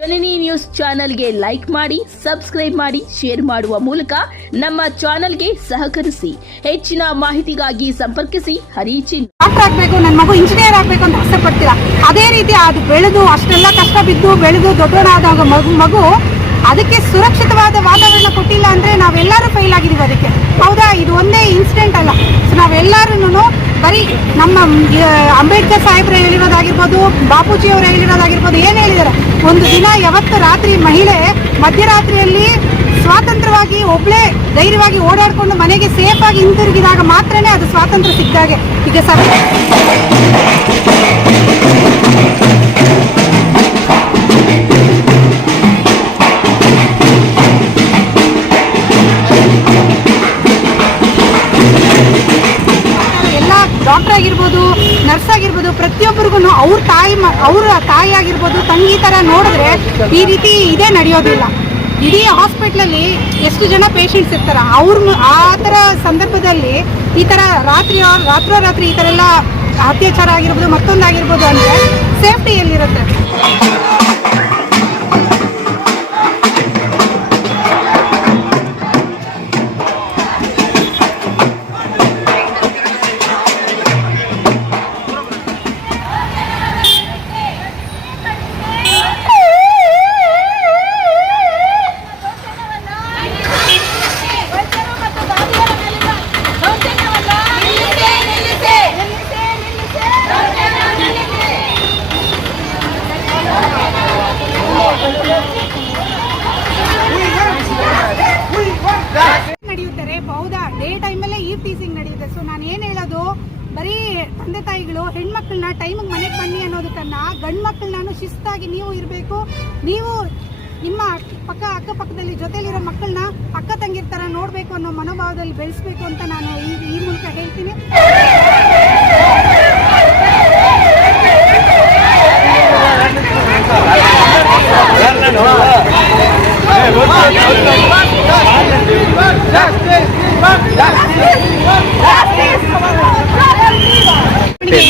ಜನನಿ news ಚಾನೆಲ್ಗೆ like ಮಾಡಿ, subscribe ಮಾಡಿ, ಶೇರ್ ಮಾಡುವ ಮೂಲಕ ನಮ್ಮ ಚಾನೆಲ್ಗೆ ಸಹಕರಿಸಿ. ಹೆಚ್ಚಿನ ಮಾಹಿತಿಗಾಗಿ ಸಂಪರ್ಕಿಸಿ ಹರಿಚಿನ್. ಡಾಕ್ಟರ್ ಆಗಬೇಕು, ನನ್ನ ಮಗು ಇಂಜಿನಿಯರ್ ಆಗಬೇಕು ಅಂತ ಆಸೆ ಪಡ್ತೀರಾ. ಅದೇ ರೀತಿ ಅದು ಬೆಳೆದು ಅಷ್ಟೆಲ್ಲ ಕಷ್ಟ ಬಿದ್ದು ಬೆಳೆದು ದೊಡ್ಡವನಾದಾಗ ಮಗು ಅದಕ್ಕೆ ಸುರಕ್ಷಿತವಾದ ವಾತಾವರಣ ಕೊಟ್ಟಿಲ್ಲ ಅಂದ್ರೆ ನಾವೆಲ್ಲರೂ ಫೇಲ್ ಆಗಿದ್ದೀವಿ. ಅದಕ್ಕೆ ಹೌದಾ, ಇದು ಒಂದೇ ಇನ್ಸಿಡೆಂಟ್ ಅಲ್ಲ. ಸೊ ನಾವೆಲ್ಲರೂ ಬರೀ ನಮ್ಮ ಅಂಬೇಡ್ಕರ್ ಸಾಹೇಬ್ರು ಹೇಳಿರೋದಾಗಿರ್ಬೋದು, ಬಾಪೂಜಿ ಅವರು ಹೇಳಿರೋದಾಗಿರ್ಬೋದು, ಏನು ಹೇಳಿದ್ದಾರೆ, ಒಂದು ದಿನ ಯಾವತ್ತು ರಾತ್ರಿ ಮಹಿಳೆ ಮಧ್ಯರಾತ್ರಿಯಲ್ಲಿ ಸ್ವಾತಂತ್ರ್ಯವಾಗಿ ಒಬ್ಳೇ ಧೈರ್ಯವಾಗಿ ಓಡಾಡಿಕೊಂಡು ಮನೆಗೆ ಸೇಫ್ ಆಗಿ ಹಿಂತಿರುಗಿದಾಗ ಮಾತ್ರನೇ ಅದು ಸ್ವಾತಂತ್ರ್ಯ ಸಿಕ್ಕಾಗೆ. ಈಗ ಡಾಕ್ಟರ್ ಆಗಿರ್ಬೋದು, ನರ್ಸ್ ಆಗಿರ್ಬೋದು, ಪ್ರತಿಯೊಬ್ಬರಿಗೂ ಅವ್ರ ತಾಯಿ ಆಗಿರ್ಬೋದು, ತಂಗಿ ಥರ ನೋಡಿದ್ರೆ ಈ ರೀತಿ ಇದೇ ನಡೆಯೋದಿಲ್ಲ. ಇಡೀ ಹಾಸ್ಪಿಟ್ಲಲ್ಲಿ ಎಷ್ಟು ಜನ ಪೇಷಂಟ್ಸ್ ಇರ್ತಾರೆ, ಆ ಥರ ಸಂದರ್ಭದಲ್ಲಿ ಈ ಥರ ರಾತ್ರೋರಾತ್ರಿ ಈ ಥರ ಎಲ್ಲ ಅತ್ಯಾಚಾರ ಆಗಿರ್ಬೋದು, ಮತ್ತೊಂದಾಗಿರ್ಬೋದು ಅಂದರೆ ಸೇಫ್ಟಿ ಎಲ್ಲಿರುತ್ತೆ? ನಡೆಯುತ್ತಾರೆ. ಹೌದಾ, ಡೇ ಟೈಮಲ್ಲೇ ಈ ಟೀಸಿಂಗ್ ನಡೆಯುತ್ತೆ. ಸೊ ನಾನು ಏನು ಹೇಳೋದು, ಬರೀ ತಂದೆ ತಾಯಿಗಳು ಹೆಣ್ಮಕ್ಳನ್ನ ಟೈಮಿಗೆ ಮನೆಗೆ ಬನ್ನಿ ಅನ್ನೋದಕ್ಕನ್ನ ಗಂಡು ಮಕ್ಕಳನ್ನ ಶಿಸ್ತಾಗಿ ನೀವು ಇರಬೇಕು. ನೀವು ನಿಮ್ಮ ಅಕ್ಕಪಕ್ಕದಲ್ಲಿ ಜೊತೆಲಿರೋ ಮಕ್ಕಳನ್ನ ಅಕ್ಕ ತಂಗಿರ ಥರ ನೋಡಬೇಕು ಅನ್ನೋ ಮನೋಭಾವದಲ್ಲಿ ಬೆಳೆಸಬೇಕು ಅಂತ ನಾನು ಈ ಮೂಲಕ ಹೇಳ್ತೀನಿ.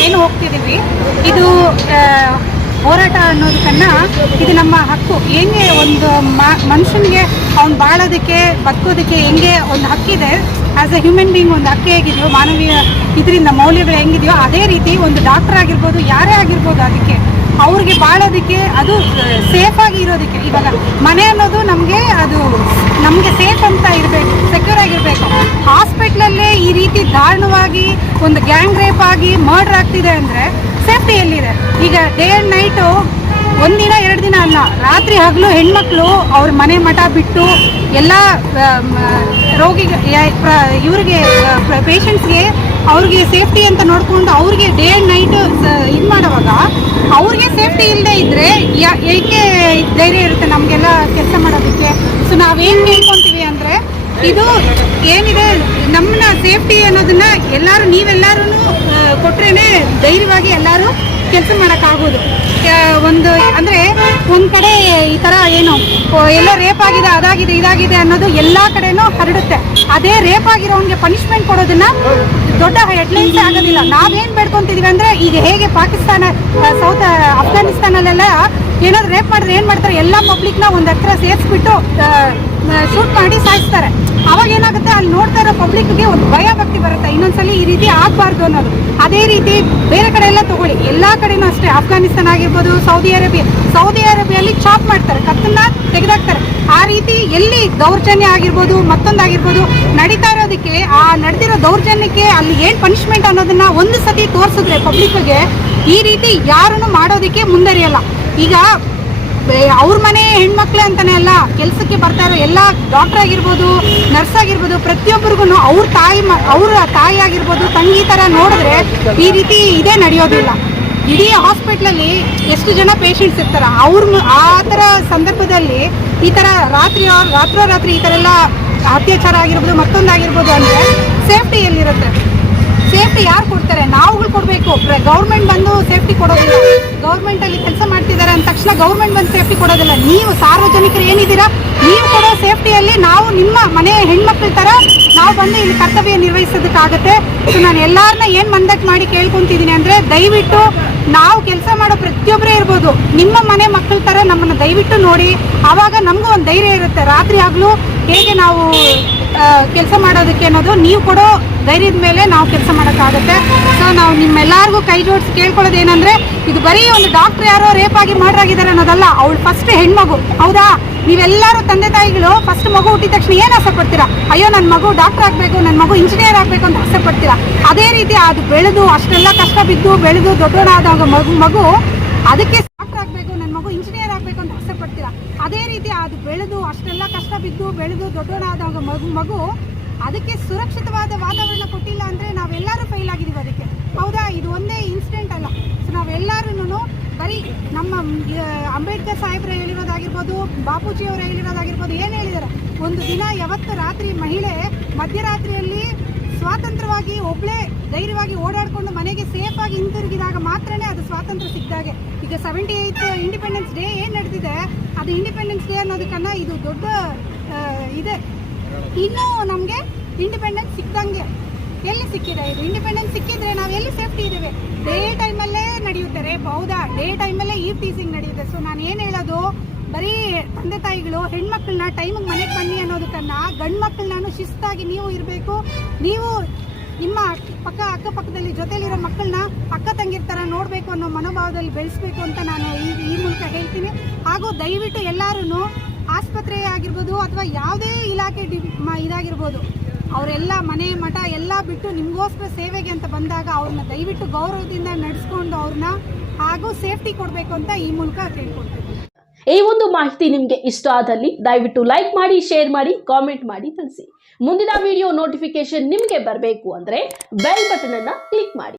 ಏನು ಹೋಗ್ತಿದೀವಿ, ಇದು ಹೋರಾಟ ಅನ್ನೋದಕ್ಕನ್ನ ಇದು ನಮ್ಮ ಹಕ್ಕು. ಹೆಂಗೆ ಒಂದು ಮನುಷ್ಯನಿಗೆ ಅವ್ನು ಬಾಳೋದಕ್ಕೆ ಬದುಕೋದಕ್ಕೆ ಹೆಂಗೆ ಒಂದು ಹಕ್ಕಿದೆ, ಆಸ್ ಎ ಹ್ಯೂಮನ್ ಬೀಯಿಂಗ್ ಒಂದು ಹಕ್ಕು ಹೇಗಿದೆಯೋ, ಮಾನವೀಯ ಇದರಿಂದ ಮೌಲ್ಯಗಳು ಹೆಂಗಿದೆಯೋ, ಅದೇ ರೀತಿ ಒಂದು ಡಾಕ್ಟರ್ ಆಗಿರ್ಬೋದು, ಯಾರೇ ಆಗಿರ್ಬೋದು, ಅದಕ್ಕೆ ಅವ್ರಿಗೆ ಬಾಳೋದಕ್ಕೆ, ಅದು ಸೇಫಾಗಿ ಇರೋದಕ್ಕೆ. ಇವಾಗ ಮನೆ ಅನ್ನೋದು ನಮಗೆ ಸೇಫ್ ಅಂತ ಇರಬೇಕು, ಸೆಕ್ಯೂರ್ ಆಗಿರಬೇಕು. ಹಾಸ್ಪಿಟ್ಲಲ್ಲೇ ಈ ರೀತಿ ದಾರುಣವಾಗಿ ಒಂದು ಗ್ಯಾಂಗ್ ರೇಪ್ ಆಗಿ ಮರ್ಡರ್ ಆಗ್ತಿದೆ ಅಂದರೆ ಸೇಫ್ಟಿ ಎಲ್ಲಿದೆ? ಈಗ ಡೇ ಆ್ಯಂಡ್ ನೈಟು ಒಂದಿನ 2 ದಿನ ಅಲ್ಲ, ರಾತ್ರಿ ಹಗಲು ಹೆಣ್ಮಕ್ಳು ಅವ್ರ ಮನೆ ಮಠ ಬಿಟ್ಟು ಎಲ್ಲ ಇವ್ರಿಗೆ ಪೇಷಂಟ್ಸ್ಗೆ ಅವ್ರಿಗೆ ಸೇಫ್ಟಿ ಅಂತ ನೋಡಿಕೊಂಡು ಅವ್ರಿಗೆ ಡೇ ಆ್ಯಂಡ್ ನೈಟ್ ಇದು ಮಾಡೋವಾಗ ಅವ್ರಿಗೆ ಸೇಫ್ಟಿ ಇಲ್ಲದೆ ಇದ್ದರೆ ಏಕೆ ಧೈರ್ಯ ಇರುತ್ತೆ ನಮಗೆಲ್ಲ ಕೆಲಸ ಮಾಡೋದಕ್ಕೆ? ಸೊ ನಾವೇನು ಹೇಳ್ಕೊತೀವಿ ಅಂದರೆ, ಇದು ಏನಿದೆ ನಮ್ಮನ್ನ ಸೇಫ್ಟಿ ಅನ್ನೋದನ್ನ ನೀವೆಲ್ಲರೂ ಕೊಟ್ರೇನೆ ಧೈರ್ಯವಾಗಿ ಎಲ್ಲರೂ ಕೆಲಸ ಮಾಡೋಕ್ಕಾಗೋದು. ಒಂದು ಅಂದರೆ ಒಂದು ಕಡೆ ಈ ಥರ ಏನು ಎಲ್ಲ ರೇಪ್ ಆಗಿದೆ, ಅದಾಗಿದೆ, ಇದಾಗಿದೆ ಅನ್ನೋದು ಎಲ್ಲ ಕಡೆನೂ ಹರಡುತ್ತೆ. ಅದೇ ರೇಪ್ ಆಗಿರೋನ್ಗೆ ಪನಿಷ್ಮೆಂಟ್ ಕೊಡೋದನ್ನ ದೊಡ್ಡ ಹೆಡ್ಲೈನ್ಸ್ ಆಗೋದಿಲ್ಲ. ನಾವೇನು ಬೇಡ್ಕೊತಿದೀವಿ ಅಂದರೆ, ಈಗ ಹೇಗೆ ಪಾಕಿಸ್ತಾನ, ಅಫ್ಘಾನಿಸ್ತಾನಲ್ಲೆಲ್ಲ ಏನಾದ್ರು ರೇಪ್ ಮಾಡಿದ್ರೆ ಏನು ಮಾಡ್ತಾರೆ, ಎಲ್ಲ ಪಬ್ಲಿಕ್ನ ಒಂದು ಹತ್ರ ಸೇರಿಸ್ಬಿಟ್ಟು ಶೂಟ್ ಮಾಡಿ ಸಾಯಿಸ್ತಾರೆ. ಅವಾಗ ಏನಾಗುತ್ತೆ, ಅಲ್ಲಿ ನೋಡ್ತಾ ಇರೋ ಪಬ್ಲಿಕ್ಗೆ ಒಂದು ಭಯ ಭಕ್ತಿ ಬರುತ್ತೆ, ಇನ್ನೊಂದ್ಸಲಿ ಈ ರೀತಿ ಆಗಬಾರ್ದು ಅನ್ನೋದು. ಅದೇ ರೀತಿ ಬೇರೆ ಕಡೆ ಎಲ್ಲ ತಗೊಳ್ಳಿ, ಎಲ್ಲ ಕಡೆನೂ ಅಷ್ಟೇ. ಅಫ್ಘಾನಿಸ್ತಾನ ಆಗಿರ್ಬೋದು, ಸೌದಿ ಅರೇಬಿಯಲ್ಲಿ ಚಾಪ್ ಮಾಡ್ತಾರೆ, ಕತ್ತನ್ನ ತೆಗೆದಾಕ್ತಾರೆ. ಆ ರೀತಿ ಎಲ್ಲಿ ದೌರ್ಜನ್ಯ ಆಗಿರ್ಬೋದು, ಮತ್ತೊಂದಾಗಿರ್ಬೋದು ನಡೀತಾ ಇರೋದಕ್ಕೆ, ಆ ನಡೆದಿರೋ ದೌರ್ಜನ್ಯಕ್ಕೆ ಅಲ್ಲಿ ಏನು ಪನಿಷ್ಮೆಂಟ್ ಅನ್ನೋದನ್ನ ಒಂದು ಸತಿ ತೋರಿಸಿದ್ರೆ ಪಬ್ಲಿಕ್ಗೆ, ಈ ರೀತಿ ಯಾರನ್ನು ಮಾಡೋದಕ್ಕೆ ಮುಂದರಿಯಲ್ಲ. ಈಗ ಅವ್ರ ಮನೆ ಹೆಣ್ಮಕ್ಳು ಅಂತಾನೆ ಅಲ್ಲ, ಕೆಲಸಕ್ಕೆ ಬರ್ತಾ ಇರೋ ಎಲ್ಲ ಡಾಕ್ಟರ್ ಆಗಿರ್ಬೋದು, ನರ್ಸ್ ಆಗಿರ್ಬೋದು, ಪ್ರತಿಯೊಬ್ಬರಿಗೂ ಅವ್ರ ತಾಯಿ ಆಗಿರ್ಬೋದು, ತಂಗಿ ಥರ ನೋಡಿದ್ರೆ ಈ ರೀತಿ ಇದೇ ನಡೆಯೋದಿಲ್ಲ. ಇಡೀ ಹಾಸ್ಪಿಟ್ಲಲ್ಲಿ ಎಷ್ಟು ಜನ ಪೇಷಂಟ್ಸ್ ಇರ್ತಾರೆ, ಆ ಥರ ಸಂದರ್ಭದಲ್ಲಿ ಈ ಥರ ರಾತ್ರೋರಾತ್ರಿ ಈ ಥರ ಎಲ್ಲ ಅತ್ಯಾಚಾರ ಆಗಿರ್ಬೋದು, ಮತ್ತೊಂದಾಗಿರ್ಬೋದು ಅಂದರೆ ಸೇಫ್ಟಿ ಎಲ್ಲಿರುತ್ತೆ? ಸೇಫ್ಟಿ ಯಾರು ಕೊಡ್ತಾರೆ? ನಾವುಗಳು ಕೊಡಬೇಕು. ಗೌರ್ಮೆಂಟ್ ಬಂದು ಸೇಫ್ಟಿ ಕೊಡೋದಿಲ್ಲ. ಗೌರ್ಮೆಂಟ್ ಅಲ್ಲಿ ಕೆಲಸ ಮಾಡ್ತಿದ್ದಾರೆ ಅಂದ ತಕ್ಷಣ ಗೌರ್ಮೆಂಟ್ ಬಂದು ಸೇಫ್ಟಿ ಕೊಡೋದಿಲ್ಲ. ನೀವು ಸಾರ್ವಜನಿಕರು ಏನಿದ್ದೀರಾ, ನೀವು ಕೊಡೋ ಸೇಫ್ಟಿಯಲ್ಲಿ ನಾವು ನಿಮ್ಮ ಮನೆ ಹೆಣ್ಮಕ್ಳ ತರ ನಾವು ಬಂದು ಇಲ್ಲಿ ಕರ್ತವ್ಯ ನಿರ್ವಹಿಸೋದಕ್ಕಾಗತ್ತೆ. ಸೊ ನಾನು ಎಲ್ಲಾರನ್ನ ಏನ್ ಮಂದಟ್ ಮಾಡಿ ಕೇಳ್ಕೊಂತಿದ್ದೀನಿ ಅಂದ್ರೆ, ದಯವಿಟ್ಟು ನಾವು ಕೆಲಸ ಮಾಡೋ ಪ್ರತಿಯೊಬ್ಬರೇ ಇರ್ಬೋದು, ನಿಮ್ಮ ಮನೆ ಮಕ್ಕಳ ತರ ನಮ್ಮನ್ನ ದಯವಿಟ್ಟು ನೋಡಿ. ಆವಾಗ ನಮಗೂ ಒಂದು ಧೈರ್ಯ ಇರುತ್ತೆ, ರಾತ್ರಿ ಆಗ್ಲೂ ಹೇಗೆ ನಾವು ಕೆಲಸ ಮಾಡೋದಕ್ಕೆ ಅನ್ನೋದು ನೀವು ಕೊಡೋ ಧೈರ್ಯದ ಮೇಲೆ ನಾವು ಕೆಲಸ ಮಾಡೋಕ್ಕಾಗತ್ತೆ. ಸೊ ನಾವು ನಿಮ್ಮೆಲ್ಲರಿಗೂ ಕೈ ಜೋಡಿಸಿ ಕೇಳ್ಕೊಳ್ಳೋದು ಏನಂದ್ರೆ, ಇದು ಬರೀ ಒಂದು ಡಾಕ್ಟರ್ ಯಾರೋ ರೇಪ್ ಆಗಿ ಮಾಡಿರಾಗಿದ್ದಾರೆ ಅನ್ನೋದಲ್ಲ. ಅವಳು ಫಸ್ಟ್ ಹೆಣ್ಮಗು, ಹೌದಾ? ನೀವೆಲ್ಲರೂ ತಂದೆ ತಾಯಿಗಳು ಫಸ್ಟ್ ಮಗು ಹುಟ್ಟಿದ ತಕ್ಷಣ ಏನು ಆಸೆ ಪಡ್ತೀರಾ? ಅಯ್ಯೋ ನನ್ನ ಮಗು ಡಾಕ್ಟರ್ ಆಗಬೇಕು, ನನ್ನ ಮಗು ಇಂಜಿನಿಯರ್ ಆಗಬೇಕು ಅಂತ ಆಸೆ ಪಡ್ತೀರಾ. ಅದೇ ರೀತಿ ಅದು ಬೆಳೆದು ಅಷ್ಟೆಲ್ಲ ಕಷ್ಟ ಬಿದ್ದು ಬೆಳೆದು ದೊಡ್ಡವನಾದಾಗ ಮಗು ಅದಕ್ಕೆ ಡಾಕ್ಟರ್ ಆಗಬೇಕು, ನನ್ನ ಮಗು ಇಂಜಿನಿಯರ್ ಆಗಬೇಕು ಅಂತ ಆಸೆ ಪಡ್ತೀರಾ. ಅದೇ ರೀತಿ ಅದು ಬೆಳೆದು ಅಷ್ಟೆಲ್ಲ ಕಷ್ಟ ಬಿದ್ದು ಬೆಳೆದು ದೊಡ್ಡವನಾದಾಗ ಮಗು ಅದಕ್ಕೆ ಸುರಕ್ಷಿತವಾದ ವಾತಾವರಣ ಕೊಟ್ಟಿಲ್ಲ ಅಂದ್ರೆ ನಾವೆಲ್ಲರೂ ಫೇಲ್ ಆಗಿದ್ದೀವಿ ಅದಕ್ಕೆ, ಹೌದಾ? ಇದು ಒಂದೇ ಇನ್ಸಿಡೆಂಟ್ ಅಲ್ಲ. ಸೊ ನಾವೆಲ್ಲರೂ ಬರೀ ನಮ್ಮ ಅಂಬೇಡ್ಕರ್ ಸಾಹೇಬ್ರು ಹೇಳಿರೋದಾಗಿರ್ಬೋದು, ಬಾಪೂಜಿ ಅವರು ಹೇಳಿರೋದಾಗಿರ್ಬೋದು, ಏನು ಹೇಳಿದಾರೆ, ಒಂದು ದಿನ ಯಾವತ್ತು ರಾತ್ರಿ ಮಹಿಳೆ ಮಧ್ಯರಾತ್ರಿಯಲ್ಲಿ ಸ್ವಾತಂತ್ರ್ಯವಾಗಿ ಒಬ್ಳೆ ಧೈರ್ಯವಾಗಿ ಓಡಾಡ್ಕೊಂಡು ಮನೆಗೆ ಸೇಫ್ ಆಗಿ ಹಿಂತಿರುಗಿದಾಗ ಮಾತ್ರನೇ ಅದು ಸ್ವಾತಂತ್ರ್ಯ ಸಿಕ್ಕಿದಾಗೆ. ಈಗ 78th ಇಂಡಿಪೆಂಡೆನ್ಸ್ ಡೇ ಏನು ನಡೆದಿದೆ, ಅದು ಇಂಡಿಪೆಂಡೆನ್ಸ್ ಡೇ ಅನ್ನೋದಕ್ಕನ್ನ ಇದು ದೊಡ್ಡ ಇದೆ. ಇನ್ನೂ ನಮಗೆ ಇಂಡಿಪೆಂಡೆನ್ಸ್ ಸಿಕ್ಕಂಗೆ ಎಲ್ಲಿ ಸಿಕ್ಕಿದೆ? ಇದು ಇಂಡಿಪೆಂಡೆನ್ಸ್ ಸಿಕ್ಕಿದ್ರೆ ನಾವು ಎಲ್ಲಿ ಸೇಫ್ಟಿ ಇದ್ದೇವೆ? ಡೇ ಟೈಮಲ್ಲೇ ನಡೆಯುತ್ತೆ ರೇಪ್, ಹೌದಾ? ಡೇ ಟೈಮಲ್ಲೇ ಈವ್ ಟೀಸಿಂಗ್ ನಡೆಯುತ್ತೆ. ಸೊ ನಾನು ಏನು ಹೇಳೋದು, ಬರೀ ತಂದೆ ತಾಯಿಗಳು ಹೆಣ್ಮಕ್ಳನ್ನ ಟೈಮಿಗೆ ಮನೆಗೆ ಬನ್ನಿ ಅನ್ನೋದಕ್ಕನ್ನ ಗಂಡು ಮಕ್ಕಳನ್ನ ಶಿಸ್ತಾಗಿ ನೀವು ಇರಬೇಕು. ನೀವು ನಿಮ್ಮ ಅಕ್ಕಪಕ್ಕದಲ್ಲಿ ಜೊತೆಲಿರೋ ಮಕ್ಕಳನ್ನ ಅಕ್ಕ ತಂಗಿರ ಥರ ನೋಡಬೇಕು ಅನ್ನೋ ಮನೋಭಾವದಲ್ಲಿ ಬೆಳೆಸಬೇಕು ಅಂತ ನಾನು ಈ ಮೂಲಕ ಹೇಳ್ತೀನಿ. ಹಾಗೂ ದಯವಿಟ್ಟು ಎಲ್ಲರೂ ಆಸ್ಪತ್ರೆ ಆಗಿರ್ಬೋದು ಅಥವಾ ಯಾವುದೇ ಇಲಾಖೆ ಇದಾಗಿರ್ಬೋದು, ಅವರೆಲ್ಲ ಮನೆ ಮಠ ಎಲ್ಲ ಬಿಟ್ಟು ನಿಮಗೋಸ್ಕರ ಸೇವೆಗೆ ಅಂತ ಬಂದಾಗ ಅವ್ರನ್ನ ದಯವಿಟ್ಟು ಗೌರವದಿಂದ ನಡೆಸ್ಕೊಂಡು ಅವ್ರನ್ನ ಹಾಗೂ ಸೇಫ್ಟಿ ಕೊಡಬೇಕು ಅಂತ ಈ ಮೂಲಕ ಕೇಳ್ಕೊಳ್ತೀನಿ. ಈ ಒಂದು ಮಾಹಿತಿ ನಿಮಗೆ ಇಷ್ಟ ಆದಲ್ಲಿ ದಯವಿಟ್ಟು ಲೈಕ್ ಮಾಡಿ, ಶೇರ್ ಮಾಡಿ, ಕಾಮೆಂಟ್ ಮಾಡಿ ತಿಳಿಸಿ. ಮುಂದಿನ ವಿಡಿಯೋ ನೋಟಿಫಿಕೇಶನ್ ನಿಮಗೆ ಬರಬೇಕು ಅಂದರೆ ಬೆಲ್ ಬಟನ್ ಅನ್ನು ಕ್ಲಿಕ್ ಮಾಡಿ.